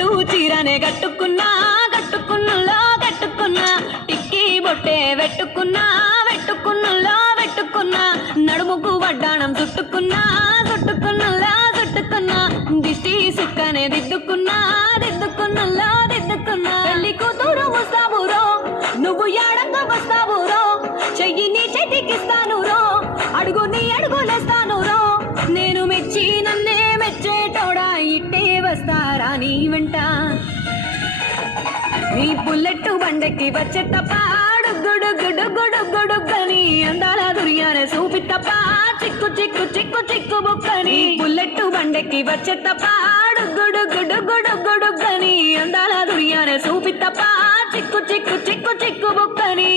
పట్టు చీరనే కట్టుకున్నా కట్టుకున్నలో కట్టుకున్నా టిక్కీ బొట్టే వెట్టుకున్నా వెట్టుకున్నలో వెట్టుకున్నా నడుముకు వడ్డాణం చుట్టుకున్నా చుట్టుకున్నలో చుట్టుకున్నా దిష్టి సుక్కనే దిద్దుకున్నా దిద్దుకున్నలో దిద్దుకున్నా పెళ్లి కూతురు వస్తావురో నువ్వు ఏడంగా వస్తావురో చెయ్యి నీ చేతికిస్తాను రో అడుగు నీ అడుగులేస్తాను రో నేను మెచ్చి నన్నే మెచ్చేటోడా ఇట్టే వస్తారా నీ వెంట నీ బుల్లెట్ బండెక్కి వచ్చే తప్ప గుడుగుడుగుడుగుడుగని అందాల దుర్యానే చూపి తప్ప చిక్కు చిక్కు చిక్కు చిక్కు బుక్కని బుల్లెట్ బండెక్కి వచ్చే తప్ప గుడుగుడుగుడుగుడుగని అందాల దుర్యానే చూపి తప్ప చిక్కు చిక్కు చిక్కు చిక్కు బుక్కని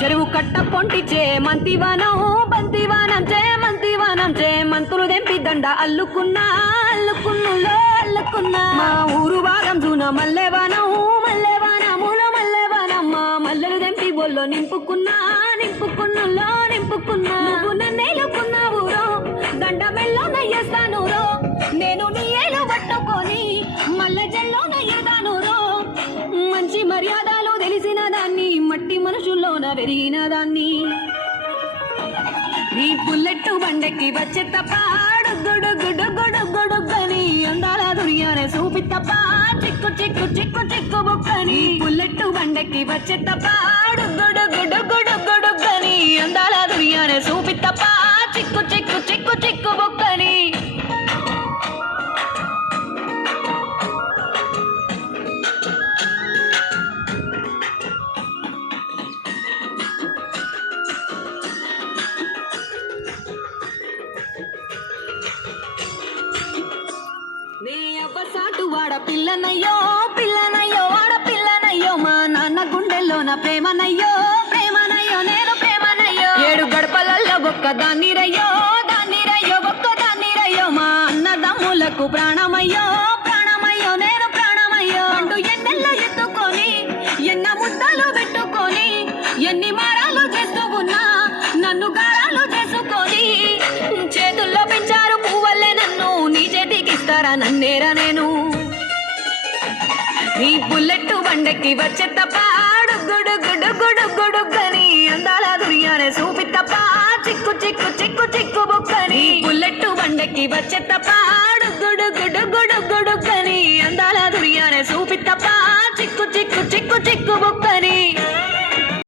చెరువు కట్ట పొంటిచే మంతివానం బంతివానం చే మంతివానం చే మంతులు దెంపి దండ అల్లుకున్నా అల్లుకున్నులో అల్లుకున్నా మా ఊరు భాగం జూన మల్లెవానం మల్లెవానములో మల్లెవానమ్మ మల్లెలు దెంపి బొల్లో నింపుకున్నా నింపుకున్నులో నింపుకున్నా నువ్వు నన్నేలుకున్నావు రో దండ మెల్లో నయ్యేస్తాను రో నేను నీ ఏలు పట్టుకొని మల్లె జల్లో నయ్యేదాను రో మంచి మర్యాదలు తెలిసిన దాన్ని మట్టి మనుషుల్లోన పెరిగిన దాన్ని నీ బుల్లెట్ బండెక్కి వచ్చే తప్ప గుడుగుడుగుడుగుడుగని అందాల దుర్యానే చూపి తప్ప చిక్కు చిక్కు చిక్కు చిక్కు బుక్కని బుల్లెట్ బండెక్కి వచ్చే తప్ప గుడుగుడుగుడుగుడుగని అందాల దుర్యానే చూపి తప్ప చిక్కు చిక్కు చిక్కు చిక్కు బుక్కని సాటు వాడ పిల్లనయ్యో పిల్లనయ్యో వాడ పిల్లనయ్యో మా నాన్న గుండెల్లోన ప్రేమనయ్యో ప్రేమనయ్యో నేను ప్రేమనయ్యో ఏడు గడపలల్లో ఒక్క దాన్నిరయ్యో దాన్నిరయ్యో ఒక్క దాన్నిరయ్యో మా అన్నదమ్ములకు ప్రాణమయ్యో ప్రాణమయ్యో నేను ప్రాణమయ్యో అంటూ ఎన్నెల్లో ఎత్తుకొని ఎన్న ముద్దలు పెట్టుకొని ఎన్ని మారాలు చేస్తూ ఉన్నా నన్ను గారాలు చేసుకొని చేతుల్లో పెంచారు పువ్వల్లే నన్ను నీ చేతికిస్తారా నన్నేరా నేను నీ బుల్లెట్ బండెక్కి వచ్చే తప్ప గుడుగుడుగుడుగుడుగని అందాల దుర్యానే చూపి తప్ప చిక్కు చిక్కు చిక్కు చిక్కు బుక్కని బుల్లెట్ బండెక్కి వచ్చే తప్ప